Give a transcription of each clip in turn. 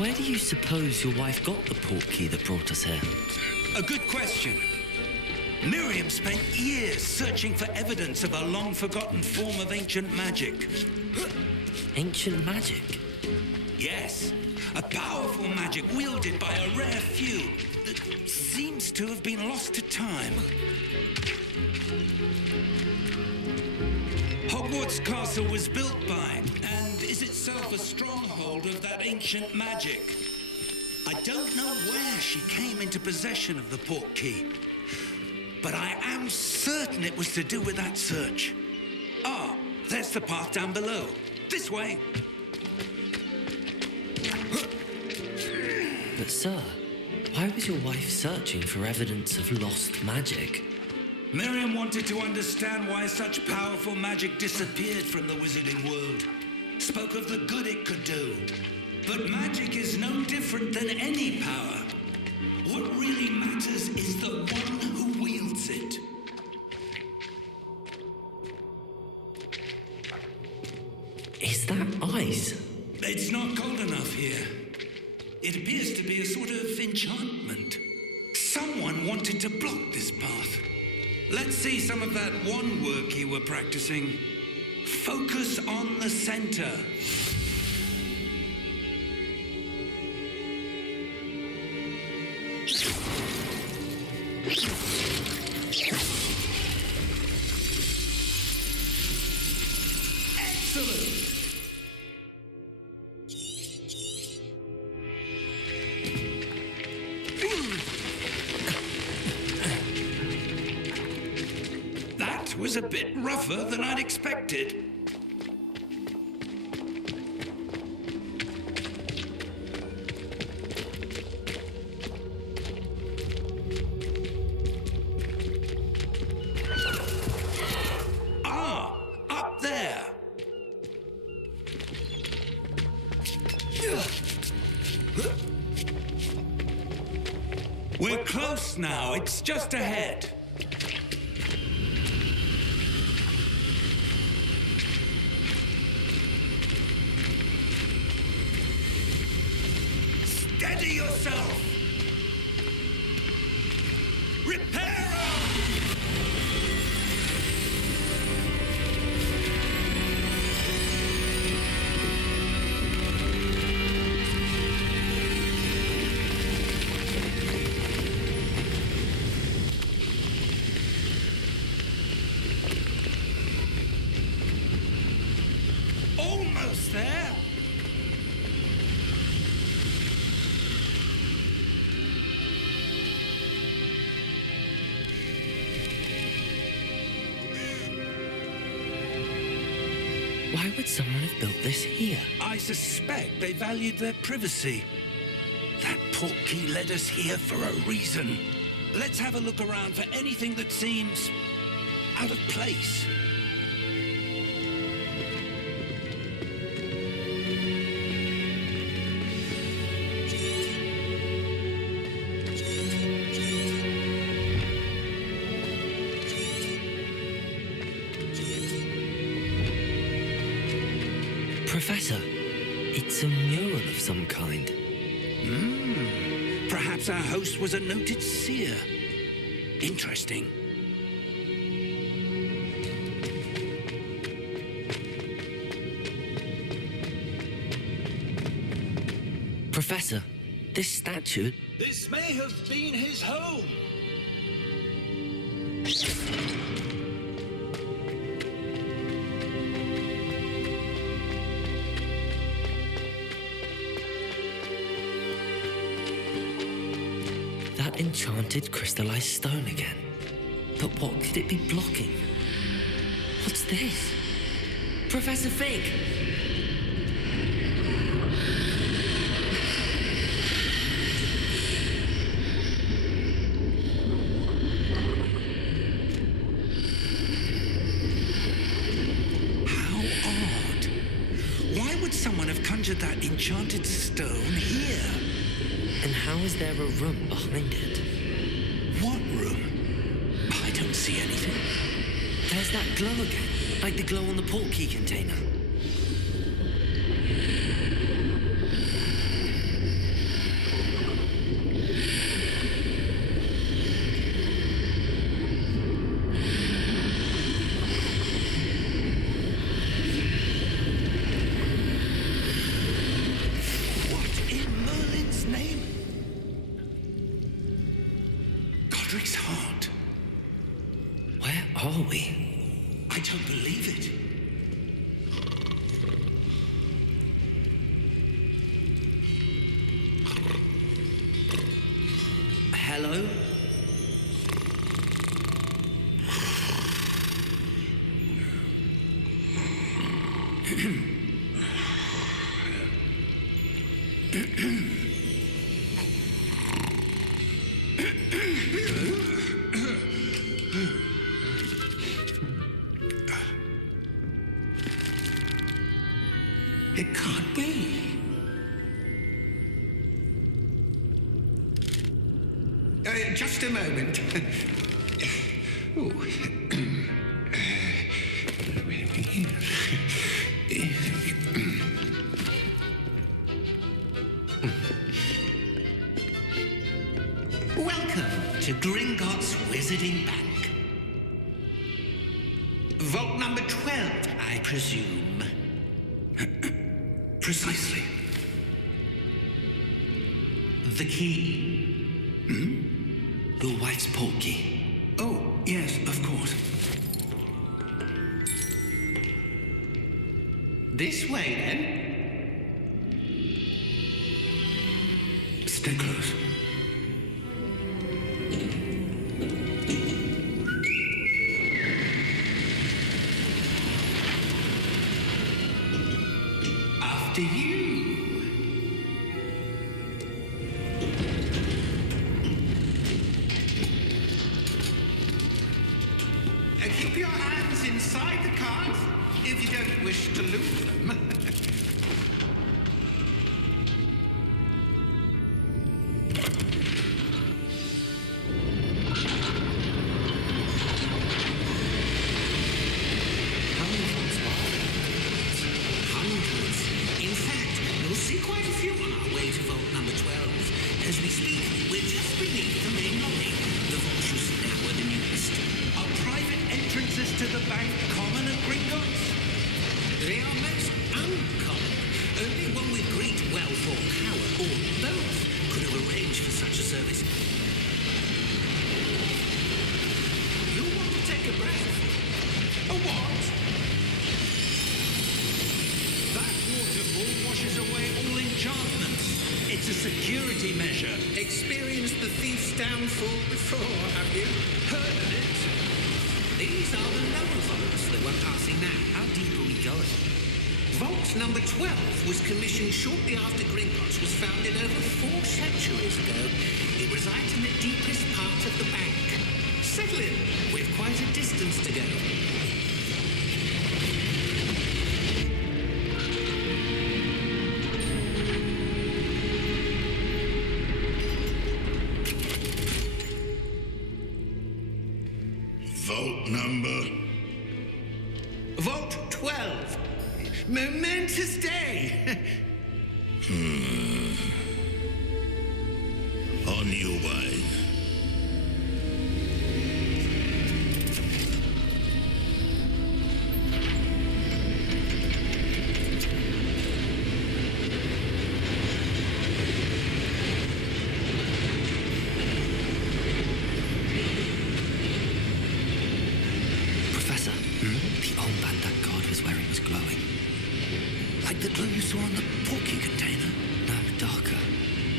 Where do you suppose your wife got the portkey that brought us here? A good question. Miriam spent years searching for evidence of a long-forgotten form of ancient magic. Ancient magic? Yes, a powerful magic wielded by a rare few that seems to have been lost to time. Hogwarts Castle was built by, and is itself a stronghold of that ancient magic. I don't know where she came into possession of the portkey, but I am certain it was to do with that search. Ah, there's the path down below. This way. But sir, why was your wife searching for evidence of lost magic? Miriam wanted to understand why such powerful magic disappeared from the wizarding world. Spoke of the good it could do. But magic is no different than any power. What really matters is the one who wields it. Is that ice? It's not cold enough here. It appears to be a sort of enchantment. Someone wanted to block this path. Let's see some of that wand work you were practicing. Focus on the center. Excellent! That was a bit rougher than I'd expected. Ah, up there. We're close now. It's just ahead. Steady yourself! Reparo! Almost there! Why would someone have built this here? I suspect they valued their privacy. That portkey led us here for a reason. Let's have a look around for anything that seems out of place. Professor, it's a mural of some kind. Perhaps our host was a noted seer. Interesting. Professor, this statue... This may have been his home. That enchanted crystallized stone again. But what could it be blocking? What's this? Professor Fig! How odd. Why would someone have conjured that enchanted stone here? And how is there a room behind it? What room? I don't see anything. There's that glow again, like the glow on the portkey container. Godric's heart. Where are we? I don't believe it. Hello? It can't be. Just a moment. Ooh. Welcome to Gringotts Wizarding Bank. Vault number 12, I presume. Precisely. The key. Your wife's portkey. Oh, yes, of course. This way, then. Stay close. After you. Keep your hands inside the cards if you don't wish to lose them. Hundreds. In fact, you'll see quite a few on our way to vault number 12. As we speak, we're just beneath the main lobby. The vault you see now are the newest. Are private entrances to the bank common at Gringotts? They are most uncommon. Only one with great wealth or power, or both, could have arranged for such a service. You'll want to take a breath. A what? That waterfall washes away all enchantments. It's a security measure. Experienced the thief's downfall before, have you? Heard of it? These are the lower vaults that we're passing now. How deep are we going? Vault number 12 was commissioned shortly after Gringotts was founded over 4 centuries ago. It resides in the deepest part of the bank. Settle in. We've quite a distance to go. Vault number? Vault 12. Momentous day. On your way. Professor, the armband that guard was wearing was glowing. Like the glow you saw on the portkey container. No, darker.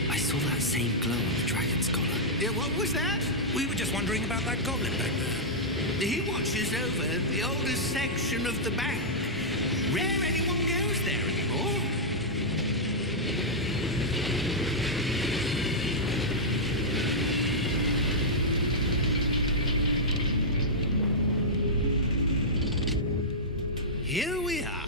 I saw that same glow on the dragon's collar. Yeah, what was that? We were just wondering about that goblin back there. He watches over the oldest section of the bank. Rare anyone goes there anymore. Here we are.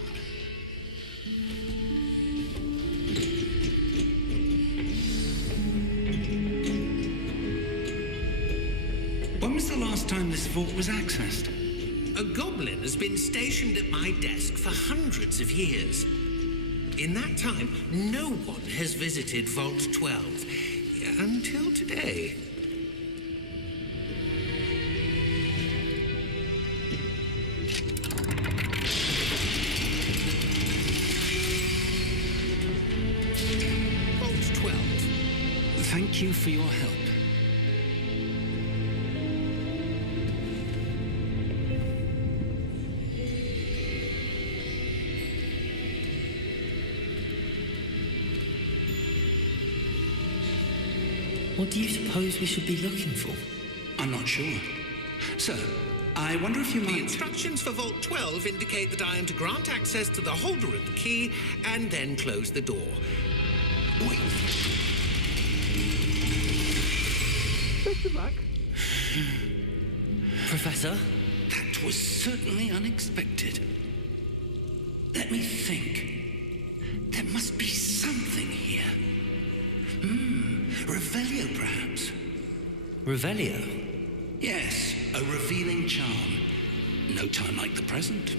When was the last time this vault was accessed? A goblin has been stationed at my desk for hundreds of years. In that time, no one has visited Vault 12 until today. Vault 12. Thank you for your help. What do you suppose we should be looking for? I'm not sure. Sir, I wonder if you The might... instructions for Vault 12 indicate that I am to grant access to the holder of the key and then close the door. Wait. Best of luck. Professor? That was certainly unexpected. Let me think. There must be something here. Revelio, perhaps. Revelio? Yes, a revealing charm. No time like the present.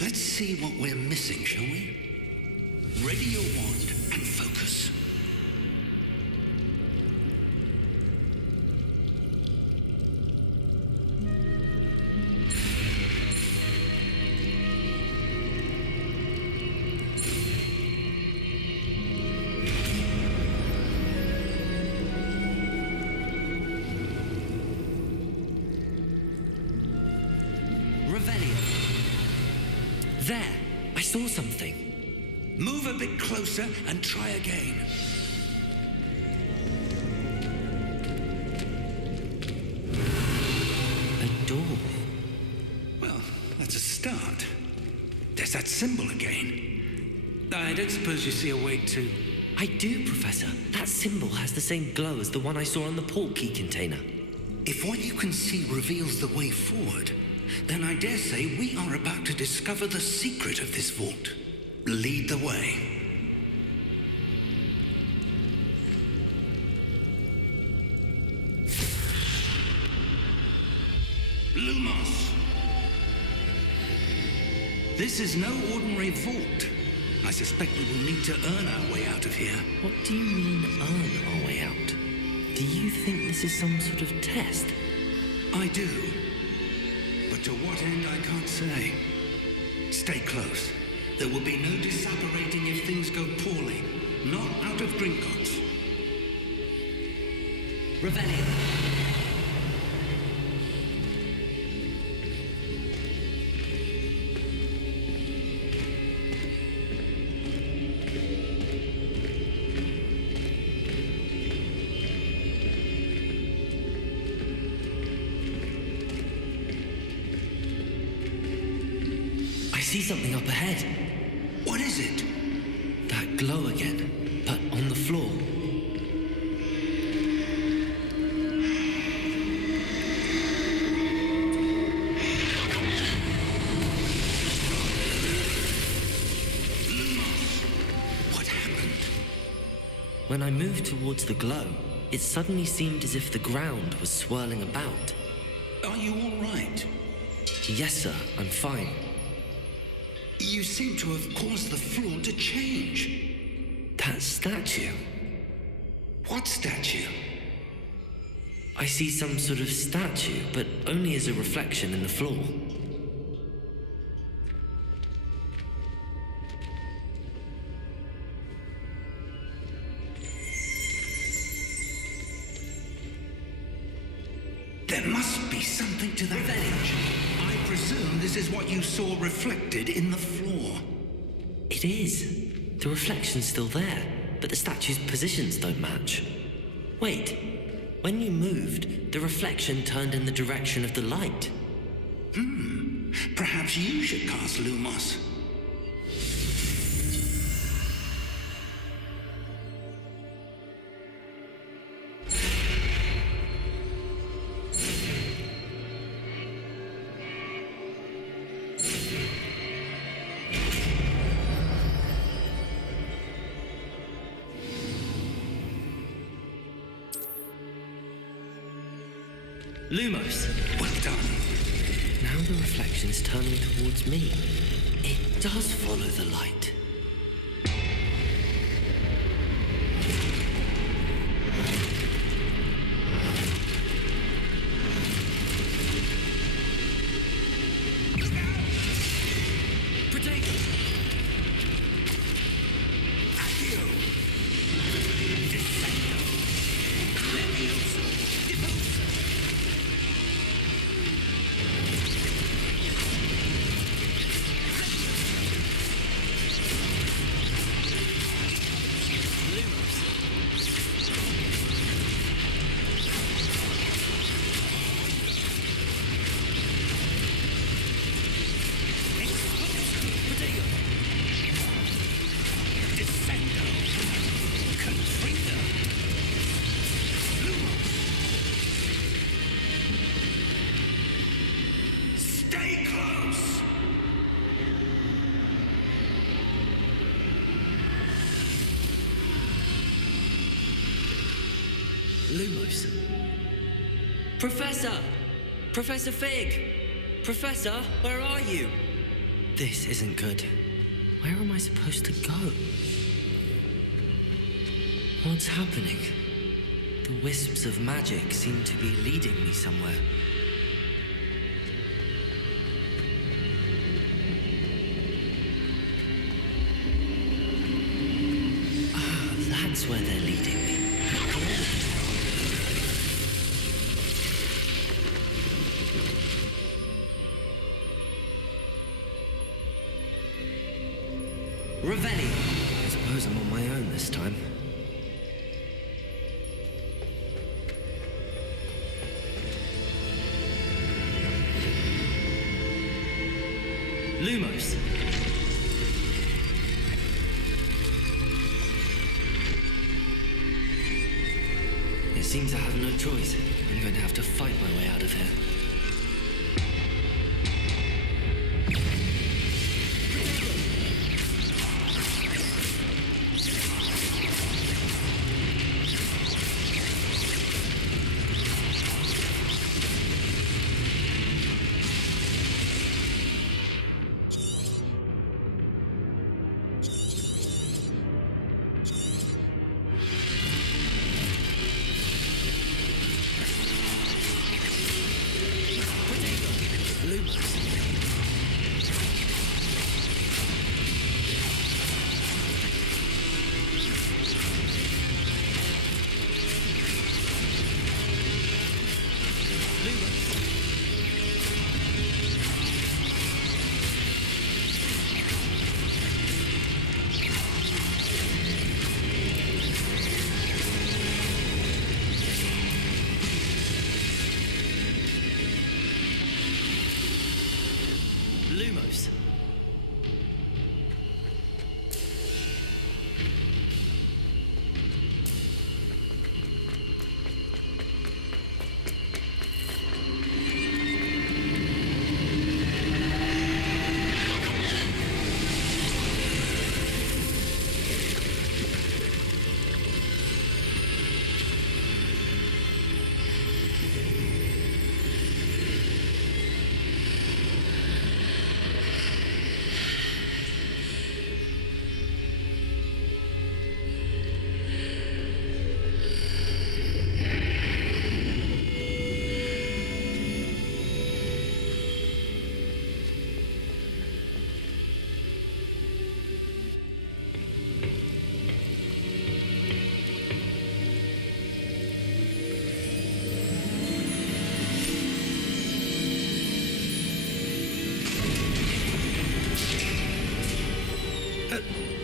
Let's see what we're missing, shall we? Ready your wand and focus. There! I saw something. Move a bit closer and try again. A door. Well, that's a start. There's that symbol again. I don't suppose you see a way to... I do, Professor. That symbol has the same glow as the one I saw on the port key container. If what you can see reveals the way forward, then I dare say we are about to discover the secret of this vault. Lead the way. Lumos! This is no ordinary vault. I suspect we will need to earn our way out of here. What do you mean, earn our way out? Do you think this is some sort of test? I do. But to what end, I can't say. Stay close. There will be no disapparating if things go poorly. Not out of Gringotts. Revelio. I see something up ahead. What is it? That glow again, but on the floor. What happened? When I moved towards the glow, it suddenly seemed as if the ground was swirling about. Are you all right? Yes, sir, I'm fine. You seem to have caused the floor to change. That statue. What statue? I see some sort of statue, but only as a reflection in the floor. There must be something to that image. I presume this is what you saw reflected in the floor. It is. The reflection's still there, but the statue's positions don't match. Wait, when you moved, the reflection turned in the direction of the light. Perhaps you should cast Lumos. Lumos! Well done. Now the reflection is turning towards me. It does follow the light. Lumos. Professor! Professor Fig! Professor, where are you? This isn't good. Where am I supposed to go? What's happening? The wisps of magic seem to be leading me somewhere. Ah, that's where they're leading me. Revelli! I suppose I'm on my own this time. Lumos. It seems I have no choice. I'm going to have to fight my way out of here. Lumos.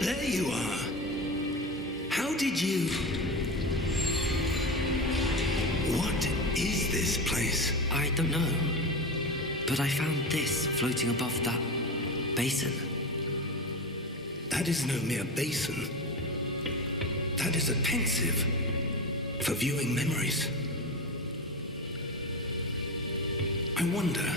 There you are. How did you... What is this place? I don't know. But I found this floating above that basin. That is no mere basin. That is a pensive for viewing memories. I wonder...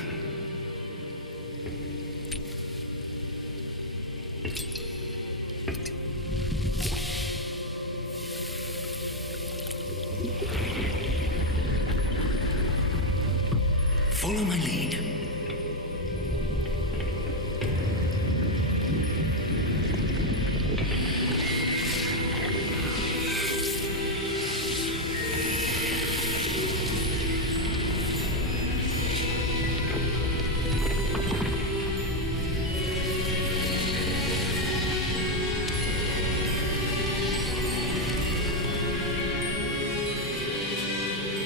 Follow my lead.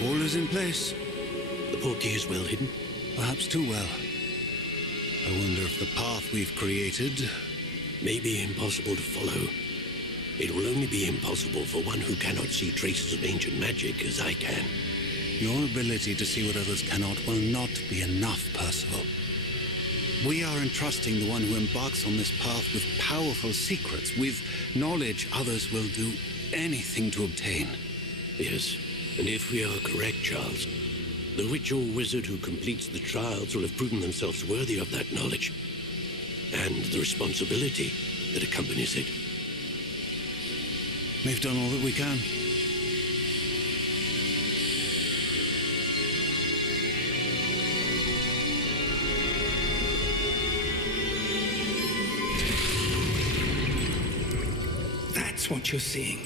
All is in place. The portkey is well hidden. Perhaps too well. I wonder if the path we've created... May be impossible to follow. It will only be impossible for one who cannot see traces of ancient magic as I can. Your ability to see what others cannot will not be enough, Percival. We are entrusting the one who embarks on this path with powerful secrets, with knowledge others will do anything to obtain. Yes, and if we are correct, Charles, the witch or wizard who completes the trials will have proven themselves worthy of that knowledge, and the responsibility that accompanies it. We've done all that we can. That's what you're seeing.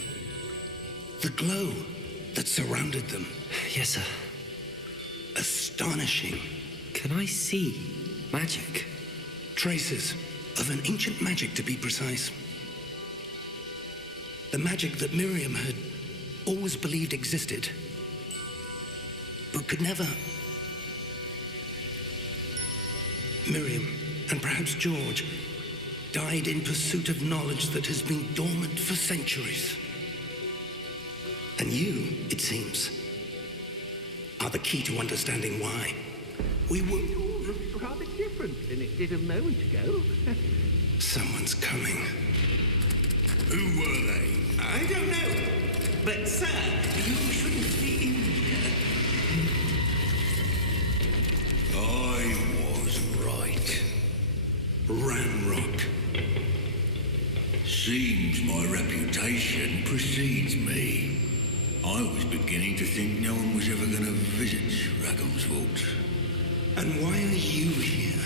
The glow that surrounded them. Yes, sir. Astonishing. Can I see magic? Traces of an ancient magic, to be precise. The magic that Miriam had always believed existed, but could never. Miriam, and perhaps George, died in pursuit of knowledge that has been dormant for centuries. And you, it seems, are the key to understanding why. We were... It all looks rather different than it did a moment ago. Someone's coming. Who were they? I don't know. But, sir, you shouldn't be in here. I was right. Ramrock. Seems my reputation precedes me. I was beginning to think no one was ever going to visit Raggle's vault. And why are you here?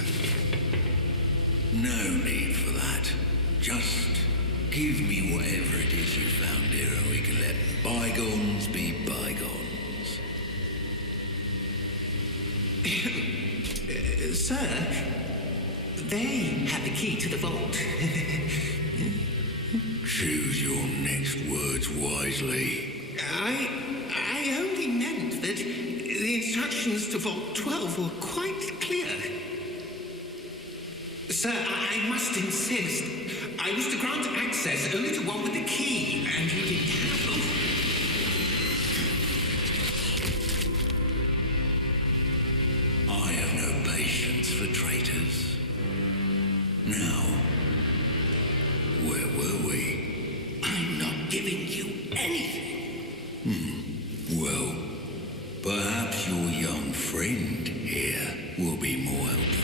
No need for that. Just give me whatever it is you found here and we can let bygones be bygones. Sir, they have the key to the vault. Choose your next words wisely. I only meant that the instructions to Vault 12 were quite clear. Sir, I must insist. I was to grant access only to one with the key, and you didn't have them. I have no patience for traitors. Now, where were we? I'm not giving you anything. Well, perhaps your young friend here will be more helpful.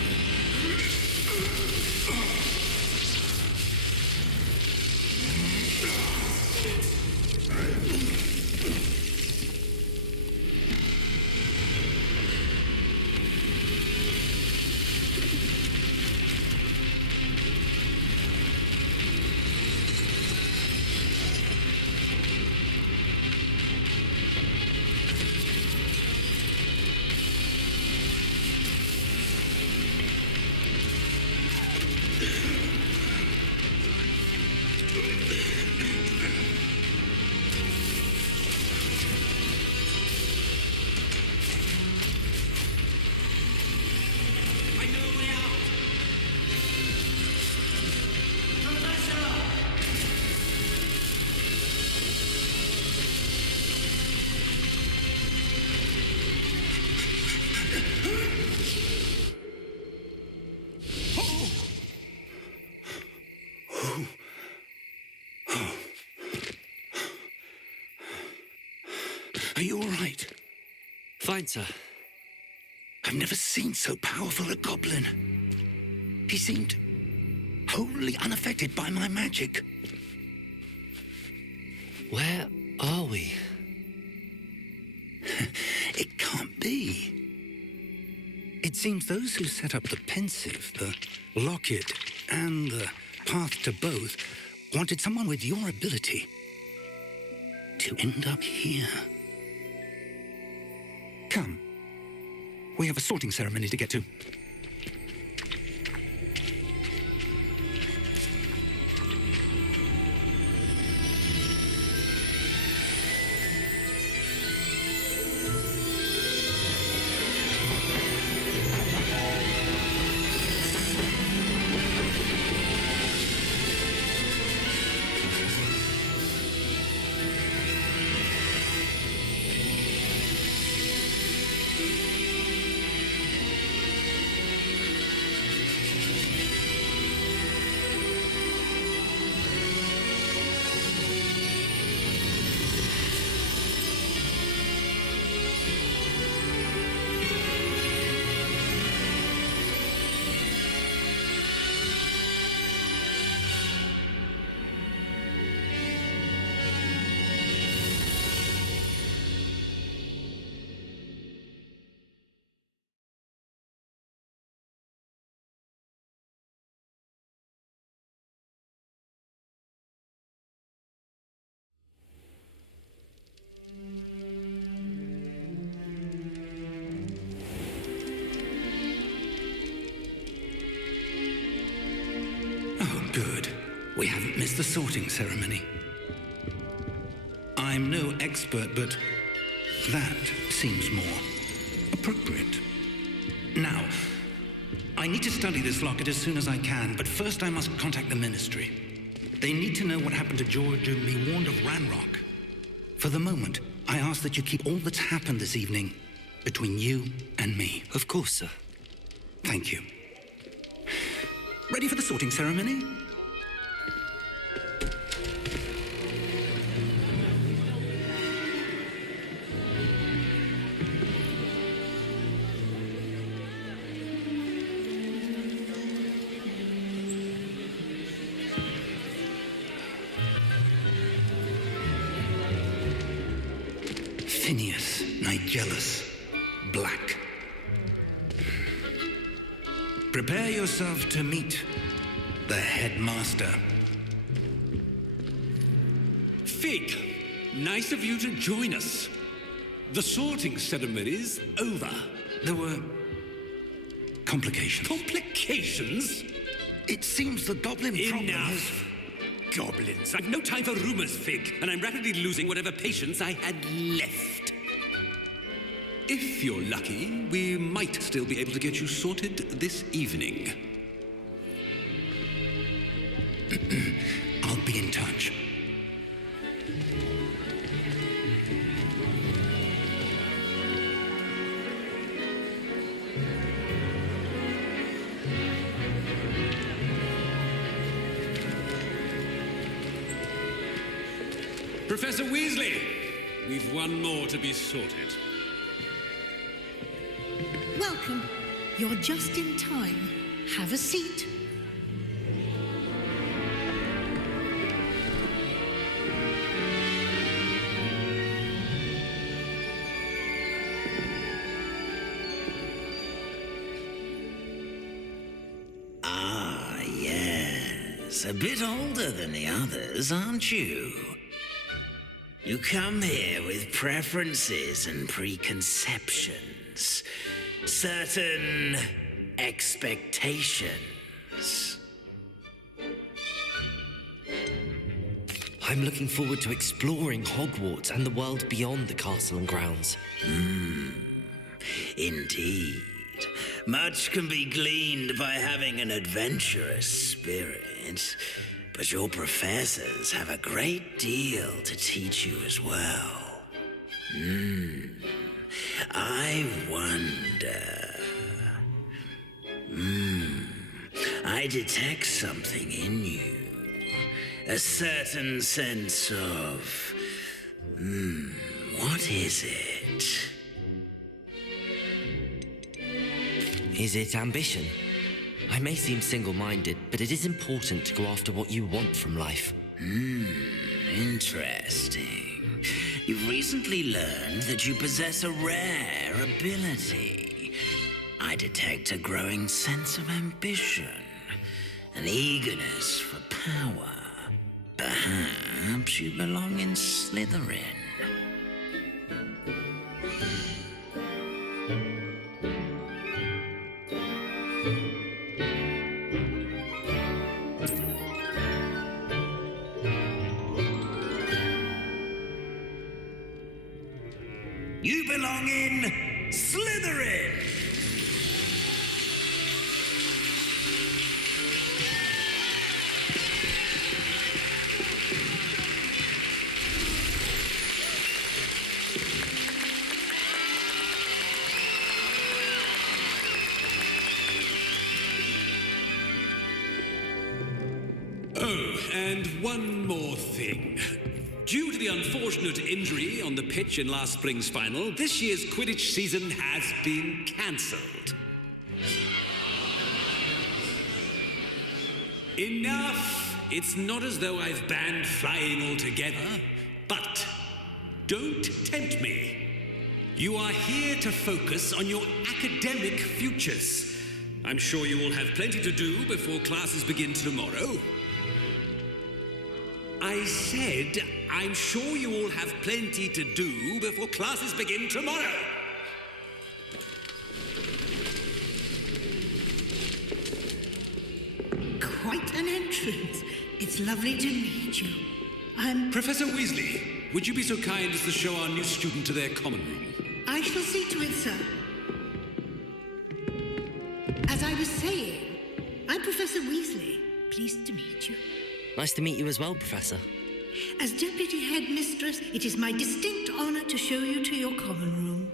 Are you all right? Fine, sir. I've never seen so powerful a goblin. He seemed wholly unaffected by my magic. Where are we? It can't be. It seems those who set up the pensive, the locket, and the path to both wanted someone with your ability to end up here. Come. We have a sorting ceremony to get to. It's the sorting ceremony. I'm no expert, but that seems more appropriate. Now, I need to study this locket as soon as I can, but first I must contact the Ministry. They need to know what happened to George and be warned of Ranrock. For the moment, I ask that you keep all that's happened this evening between you and me. Of course, sir. Thank you. Ready for the sorting ceremony? Phineas, Nigellus, Black. Prepare yourself to meet the headmaster. Fig, nice of you to join us. The sorting ceremony's over. There were complications. Complications? It seems the goblin problem has... Enough! Goblins. I've no time for rumors, Fig, and I'm rapidly losing whatever patience I had left. If you're lucky, we might still be able to get you sorted this evening. I'll be in touch. Professor Weasley, we've one more to be sorted. Welcome. You're just in time. Have a seat. Ah, yes. A bit older than the others, aren't you? You come here with preferences and preconceptions. Certain expectations. I'm looking forward to exploring Hogwarts and the world beyond the castle and grounds. Indeed. Much can be gleaned by having an adventurous spirit, but your professors have a great deal to teach you as well. I wonder... I detect something in you. A certain sense of... what is it? Is it ambition? I may seem single-minded, but it is important to go after what you want from life. Interesting. You've recently learned that you possess a rare ability. I detect a growing sense of ambition, an eagerness for power. Perhaps you belong in Slytherin. You belong in Slytherin! Oh, and one more thing. Due to the unfortunate injury on the pitch in last spring's final, this year's Quidditch season has been cancelled. Enough! It's not as though I've banned flying altogether, but don't tempt me. You are here to focus on your academic futures. I'm sure you will have plenty to do before classes begin tomorrow. I said, I'm sure you all have plenty to do before classes begin tomorrow. Quite an entrance. It's lovely to meet you. I'm... Professor Weasley, would you be so kind as to show our new student to their common room? I shall see to it, sir. As I was saying, I'm Professor Weasley. Pleased to meet you. Nice to meet you as well, Professor. As Deputy Headmistress, it is my distinct honor to show you to your common room.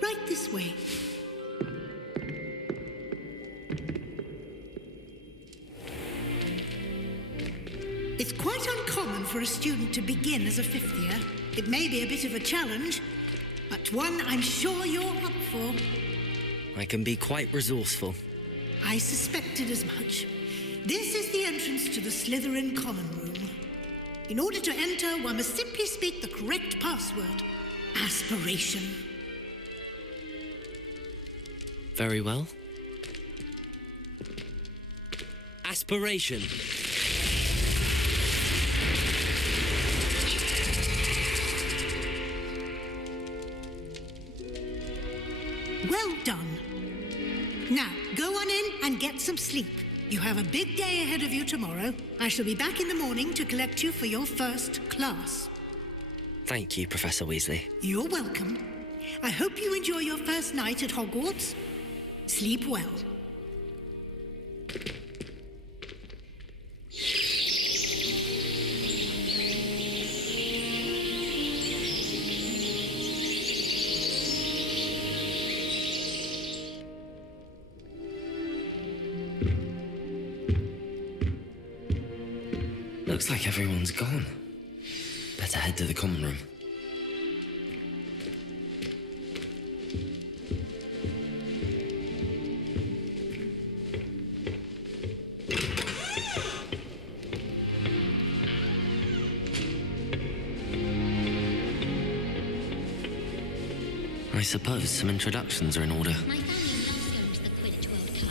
Right this way. It's quite uncommon for a student to begin as a fifth year. It may be a bit of a challenge, but one I'm sure you're up for. I can be quite resourceful. I suspected as much. This is the entrance to the Slytherin common room. In order to enter, one must simply speak the correct password. Aspiration. Very well. Aspiration. Well done. Now, go on in and get some sleep. You have a big day ahead of you tomorrow. I shall be back in the morning to collect you for your first class. Thank you, Professor Weasley. You're welcome. I hope you enjoy your first night at Hogwarts. Sleep well. Looks like everyone's gone. Better head to the common room. I suppose some introductions are in order. My family loves going to the Quidditch World Cup.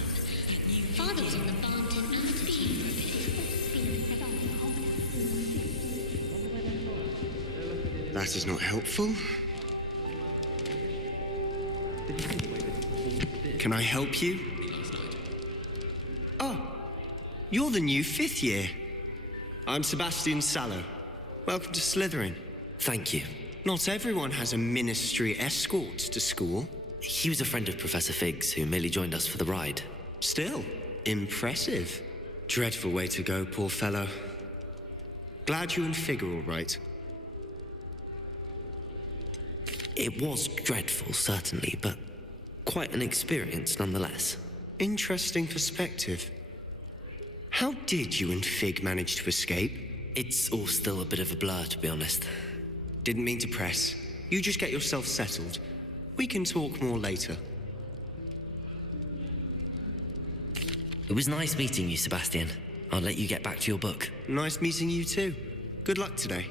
Father was on the Barnton and team for a bit. That is not helpful. Can I help you? Oh, you're the new fifth year. I'm Sebastian Sallow. Welcome to Slytherin. Thank you. Not everyone has a ministry escort to school. He was a friend of Professor Fig's who merely joined us for the ride. Still, impressive. Dreadful way to go, poor fellow. Glad you and Fig are all right. It was dreadful, certainly, but quite an experience nonetheless. Interesting perspective. How did you and Fig manage to escape? It's all still a bit of a blur, to be honest. Didn't mean to press. You just get yourself settled. We can talk more later. It was nice meeting you, Sebastian. I'll let you get back to your book. Nice meeting you too. Good luck today.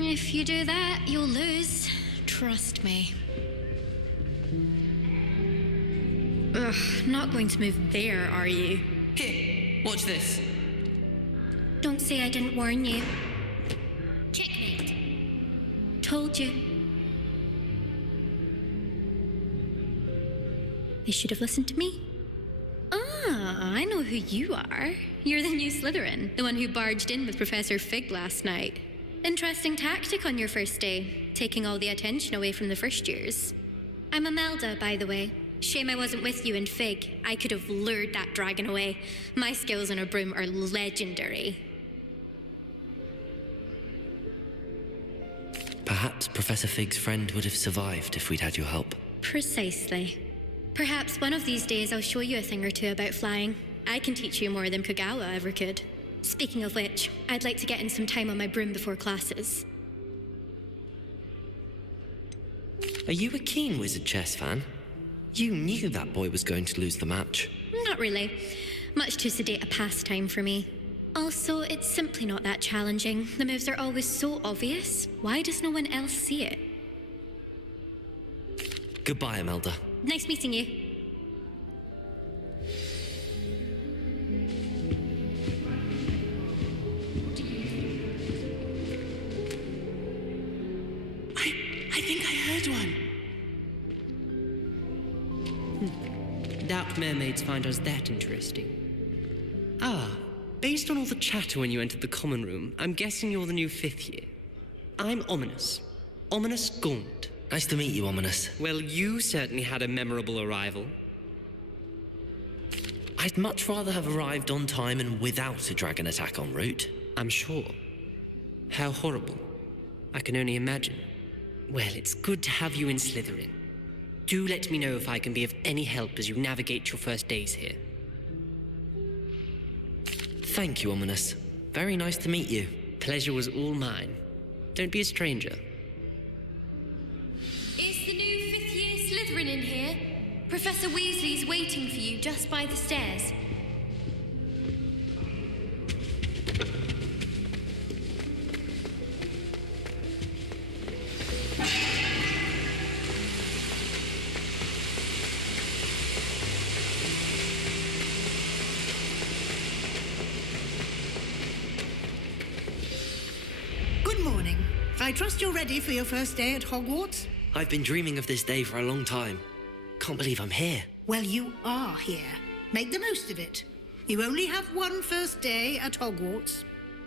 If you do that, you'll lose. Trust me. Ugh, not going to move there, are you? Here, watch this. Don't say I didn't warn you. Checkmate. Told you. They should have listened to me. Ah, I know who you are. You're the new Slytherin, the one who barged in with Professor Fig last night. Interesting tactic on your first day, taking all the attention away from the first years. I'm Imelda, by the way. Shame I wasn't with you and Fig. I could have lured that dragon away. My skills on a broom are legendary. Perhaps Professor Fig's friend would have survived if we'd had your help. Precisely. Perhaps one of these days I'll show you a thing or two about flying. I can teach you more than Kogawa ever could. Speaking of which, I'd like to get in some time on my broom before classes. Are you a keen Wizard chess fan? You knew that boy was going to lose the match. Not really. Much too sedate a pastime for me. Also, it's simply not that challenging. The moves are always so obvious. Why does no one else see it? Goodbye, Imelda. Nice meeting you. I think I heard one. Doubt mermaids find us that interesting. Ah, based on all the chatter when you entered the common room, I'm guessing you're the new 5th year. I'm Ominous. Ominous Gaunt. Nice to meet you, Ominous. Well, you certainly had a memorable arrival. I'd much rather have arrived on time and without a dragon attack en route. I'm sure. How horrible. I can only imagine. Well, it's good to have you in Slytherin. Do let me know if I can be of any help as you navigate your first days here. Thank you, Ominous. Very nice to meet you. Pleasure was all mine. Don't be a stranger. Is the new 5th year Slytherin in here? Professor Weasley's waiting for you just by the stairs. Good morning. I trust you're ready for your first day at Hogwarts? I've been dreaming of this day for a long time. Can't believe I'm here. Well, you are here. Make the most of it. You only have one first day at Hogwarts.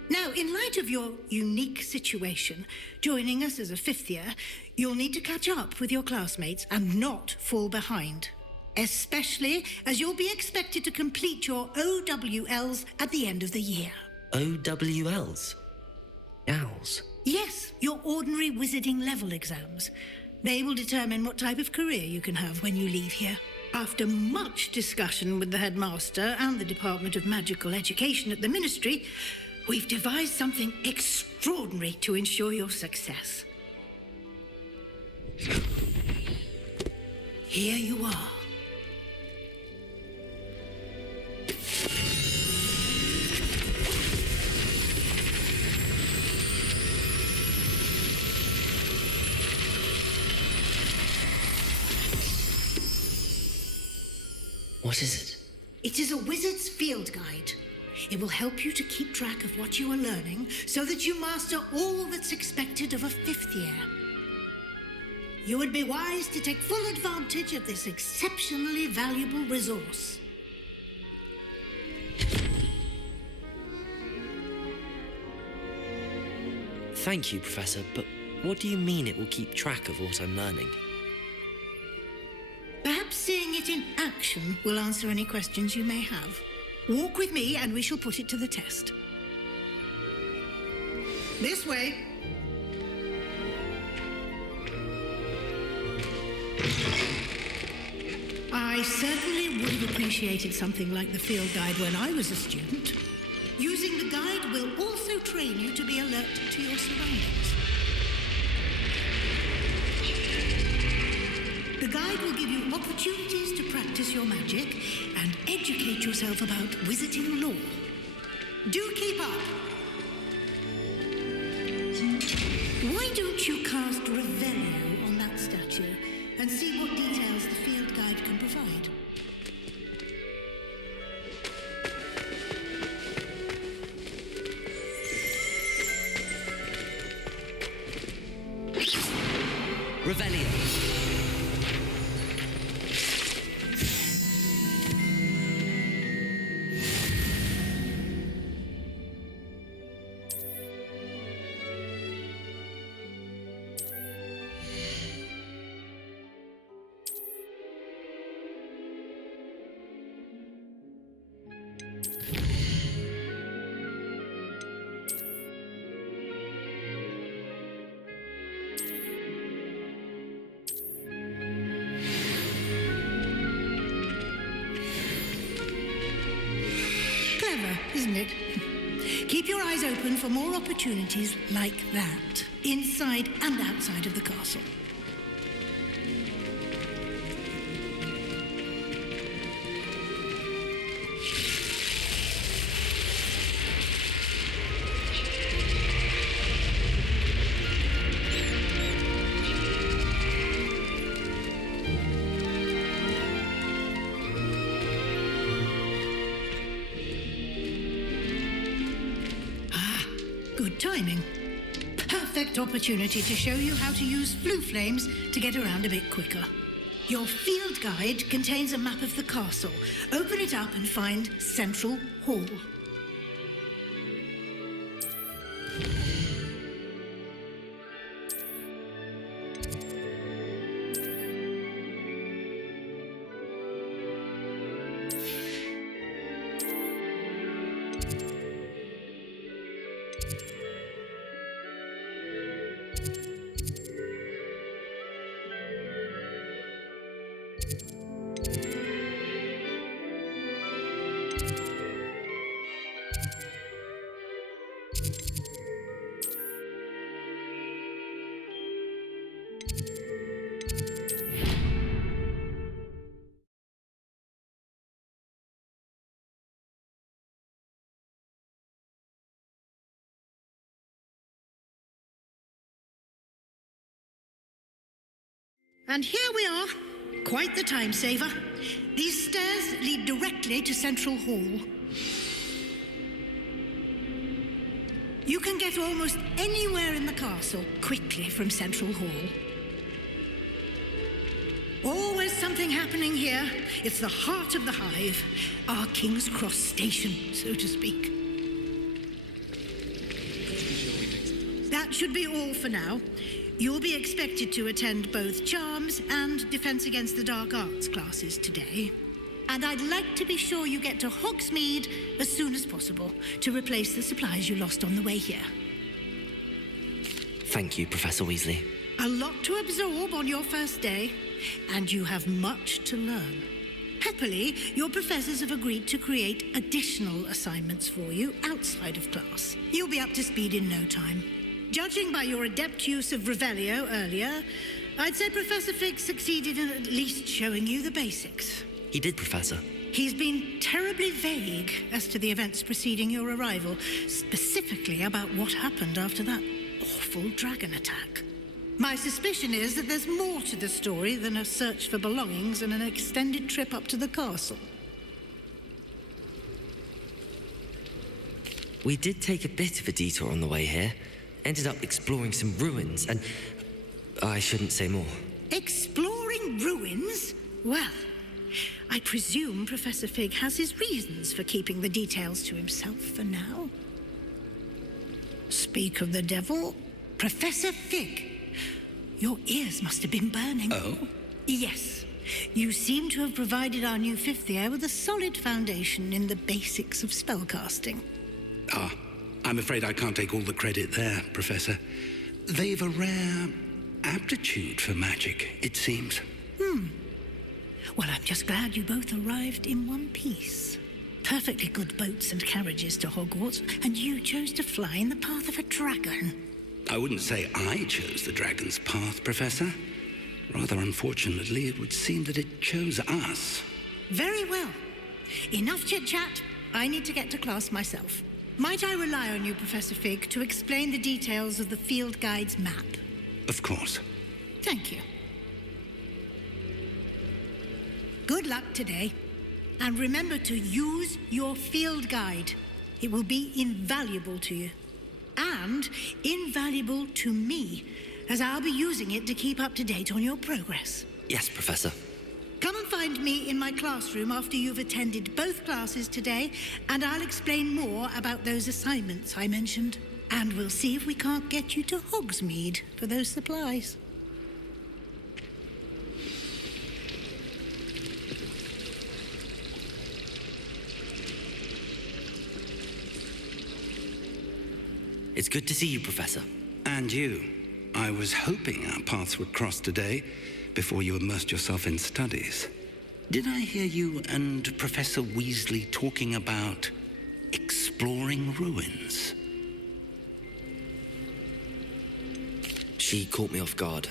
Now, in light of your unique situation, joining us as a 5th year, you'll need to catch up with your classmates and not fall behind. Especially as you'll be expected to complete your OWLs at the end of the year. OWLs? Owls? Yes, your ordinary wizarding level exams. They will determine what type of career you can have when you leave here. After much discussion with the headmaster and the Department of Magical Education at the Ministry, we've devised something extraordinary to ensure your success. Here you are. What is it? It is a wizard's field guide. It will help you to keep track of what you are learning so that you master all that's expected of a 5th year. You would be wise to take full advantage of this exceptionally valuable resource. Thank you, Professor, but what do you mean it will keep track of what I'm learning? Perhaps seeing it in action will answer any questions you may have. Walk with me and we shall put it to the test. This way. I certainly would have appreciated something like the field guide when I was a student. Using the guide will also train you to be alert to your surroundings. The guide will give you opportunities to practice your magic and educate yourself about wizarding lore. Do keep up. Why don't you cast Revelio on that statue and see what details the field guide can provide? Revelio. Isn't it? Keep your eyes open for more opportunities like that, inside and outside of the castle. Good timing. Perfect perfect opportunity to show you how to use flue flames to get around a bit quicker. Your field guide contains a map of the castle. Open it up and find Central Hall. And here we are. Quite the time saver. These stairs lead directly to Central Hall. You can get almost anywhere in the castle quickly from Central Hall. Always something happening here. It's the heart of the hive, our King's Cross station, so to speak. That should be all for now. You'll be expected to attend both Charms and Defense Against the Dark Arts classes today. And I'd like to be sure you get to Hogsmeade as soon as possible to replace the supplies you lost on the way here. Thank you, Professor Weasley. A lot to absorb on your first day, and you have much to learn. Happily, your professors have agreed to create additional assignments for you outside of class. You'll be up to speed in no time. Judging by your adept use of Revelio earlier, I'd say Professor Fig succeeded in at least showing you the basics. He did, Professor. He's been terribly vague as to the events preceding your arrival, specifically about what happened after that awful dragon attack. My suspicion is that there's more to the story than a search for belongings and an extended trip up to the castle. We did take a bit of a detour on the way here. Ended up exploring some ruins, and I shouldn't say more. Exploring ruins? Well, I presume Professor Fig has his reasons for keeping the details to himself for now. Speak of the devil, Professor Fig, your ears must have been burning. Oh? Yes. You seem to have provided our new fifth year with a solid foundation in the basics of spellcasting. Ah, I'm afraid I can't take all the credit there, Professor. They've a rare aptitude for magic, it seems. Well, I'm just glad you both arrived in one piece. Perfectly good boats and carriages to Hogwarts, and you chose to fly in the path of a dragon. I wouldn't say I chose the dragon's path, Professor. Rather unfortunately, it would seem that it chose us. Very well. Enough chit-chat. I need to get to class myself. Might I rely on you, Professor Fig, to explain the details of the field guide's map? Of course. Thank you. Good luck today. And remember to use your field guide. It will be invaluable to you. And invaluable to me, as I'll be using it to keep up to date on your progress. Yes, Professor. Come and find me in my classroom after you've attended both classes today, and I'll explain more about those assignments I mentioned. And we'll see if we can't get you to Hogsmeade for those supplies. It's good to see you, Professor. And you. I was hoping our paths would cross today before you immersed yourself in studies. Did I hear you and Professor Weasley talking about exploring ruins? She caught me off guard.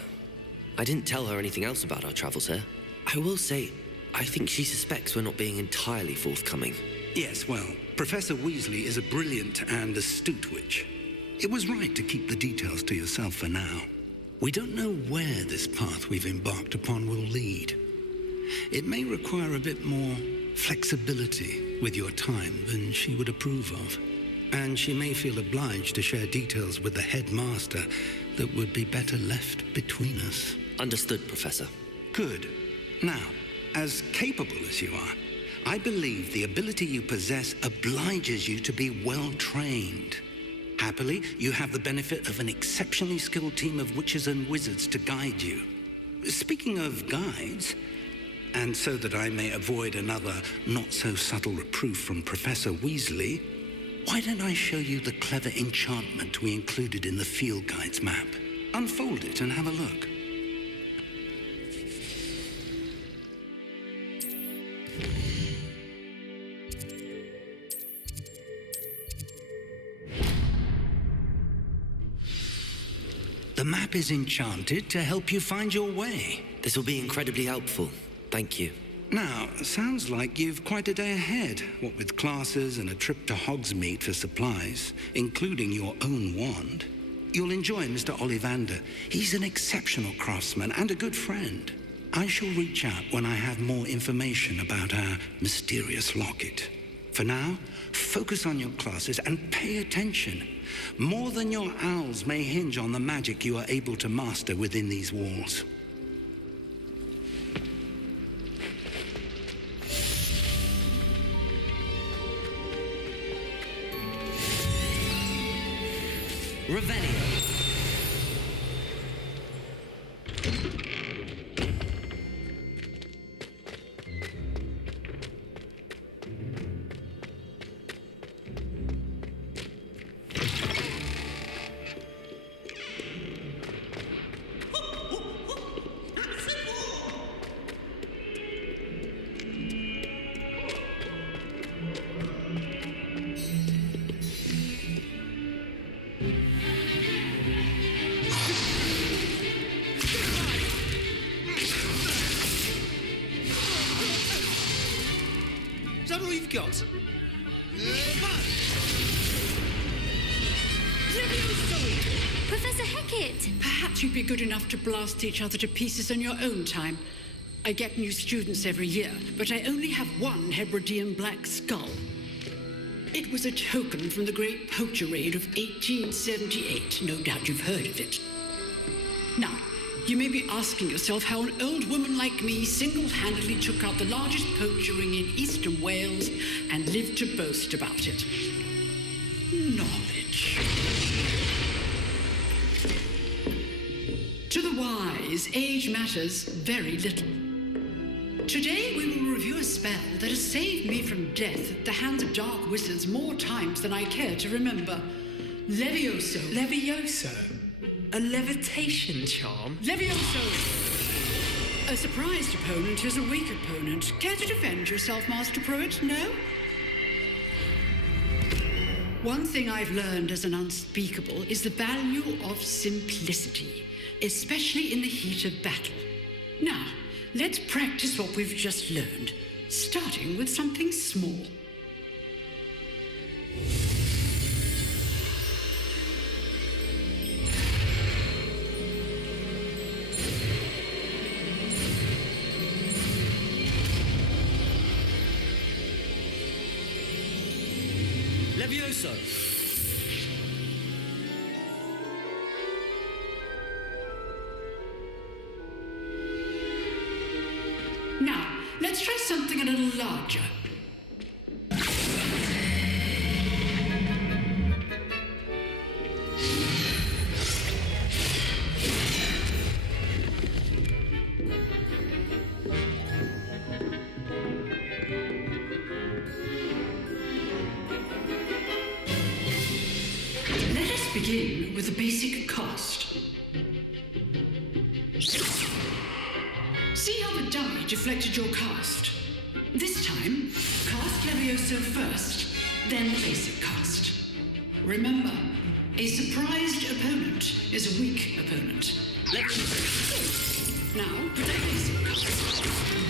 I didn't tell her anything else about our travels here. I will say, I think she suspects we're not being entirely forthcoming. Yes, well, Professor Weasley is a brilliant and astute witch. It was right to keep the details to yourself for now. We don't know where this path we've embarked upon will lead. It may require a bit more flexibility with your time than she would approve of. And she may feel obliged to share details with the headmaster that would be better left between us. Understood, Professor. Good. Now, as capable as you are, I believe the ability you possess obliges you to be well trained. Happily, you have the benefit of an exceptionally skilled team of witches and wizards to guide you. Speaking of guides, and so that I may avoid another not-so-subtle reproof from Professor Weasley, why don't I show you the clever enchantment we included in the field guide's map? Unfold it and have a look. The map is enchanted to help you find your way. This will be incredibly helpful. Thank you. Now, sounds like you've quite a day ahead, what with classes and a trip to Hogsmeade for supplies, including your own wand. You'll enjoy Mr. Ollivander. He's an exceptional craftsman and a good friend. I shall reach out when I have more information about our mysterious locket. For now, focus on your classes and pay attention. More than your owls may hinge on the magic you are able to master within these walls. Revelio. Is that all you've got? Professor Hecat! Perhaps you'd be good enough to blast each other to pieces on your own time. I get new students every year, but I only have one Hebridean black skull. It was a token from the Great Poacher Raid of 1878. No doubt you've heard of it. Now, you may be asking yourself how an old woman like me single-handedly took out the largest poacher ring in eastern Wales and lived to boast about it. Knowledge. To the wise, age matters very little. Today we will review a spell that has saved me from death at the hands of dark wizards more times than I care to remember. Levioso. Levioso? A levitation charm? Levioso! A surprised opponent is a weak opponent. Care to defend yourself, Master Pruitt? No? One thing I've learned as an unspeakable is the value of simplicity, especially in the heat of battle. Now, let's practice what we've just learned, starting with something small. Levioso! Now, let's try something a little larger. Let us begin with a basic cast. See how the die deflected your cast. This time, cast Levioso first, then the basic cast. Remember, a surprised opponent is a weak opponent. Now, put a basic cast.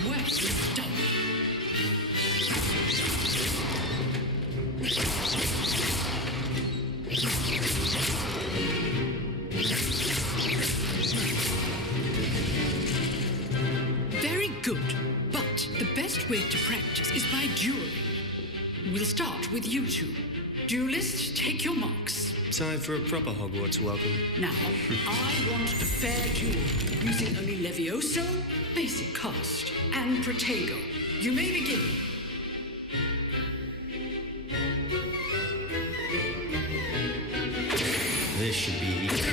Well done. Very good, but the best way to practice is by dueling. We'll start with you two. Duelist, take your marks. Time for a proper Hogwarts welcome. Now, I want a fair duel, using only Levioso, basic cast, and Protego. You may begin. This should be easy.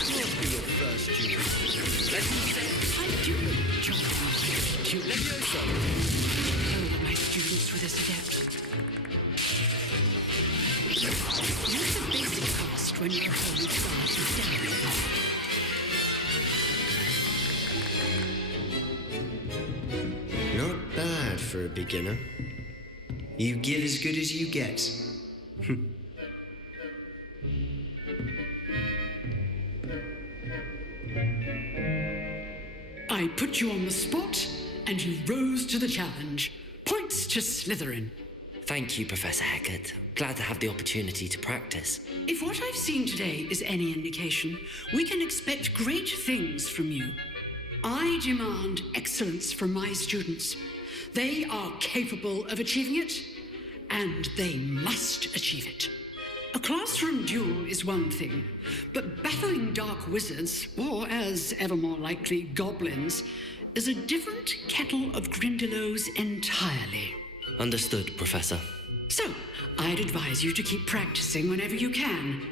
What will be your first duel? I do, John. Levioso. Oh, that my students were this adept. Use a basic cast when your opponent starts instead. Not bad for a beginner. You give as good as you get. I put you on the spot, and you rose to the challenge. Points to Slytherin. Thank you, Professor Hecat. Glad to have the opportunity to practice. If what I've seen today is any indication, we can expect great things from you. I demand excellence from my students. They are capable of achieving it, and they must achieve it. A classroom duel is one thing, but battling dark wizards, or as ever more likely, goblins, is a different kettle of Grindylows entirely. Understood, Professor. So, I'd advise you to keep practicing whenever you can.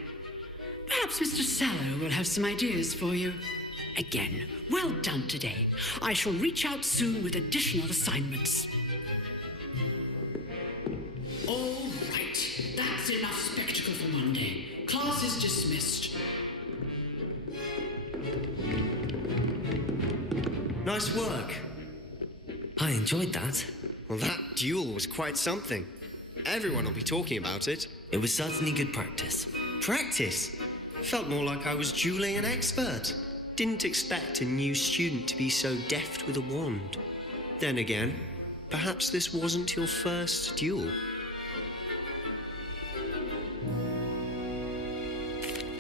Perhaps Mr. Sallow will have some ideas for you. Again, well done today. I shall reach out soon with additional assignments. All right, that's enough spectacle for Monday. Class is dismissed. Nice work. I enjoyed that. Well, that duel was quite something. Everyone will be talking about it. It was certainly good practice. Practice? Felt more like I was dueling an expert. Didn't expect a new student to be so deft with a wand. Then again, perhaps this wasn't your first duel.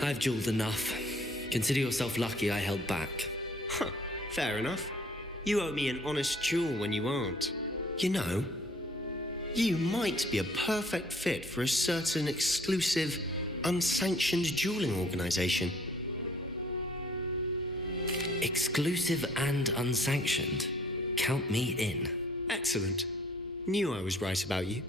I've duelled enough. Consider yourself lucky I held back. Huh, fair enough. You owe me an honest duel when you aren't. You know, you might be a perfect fit for a certain exclusive, unsanctioned dueling organization. Exclusive and unsanctioned? Count me in. Excellent. Knew I was right about you.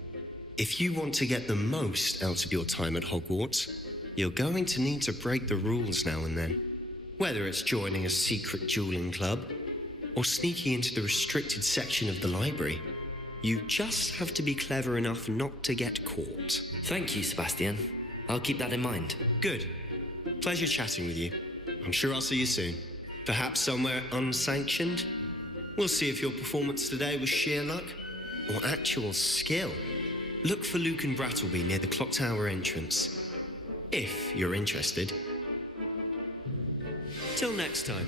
If you want to get the most out of your time at Hogwarts, you're going to need to break the rules now and then. Whether it's joining a secret dueling club, or sneaking into the restricted section of the library, you just have to be clever enough not to get caught. Thank you, Sebastian. I'll keep that in mind. Good. Pleasure chatting with you. I'm sure I'll see you soon. Perhaps somewhere unsanctioned? We'll see if your performance today was sheer luck or actual skill. Look for Luke and Brattleby near the clock tower entrance, if you're interested. Till next time.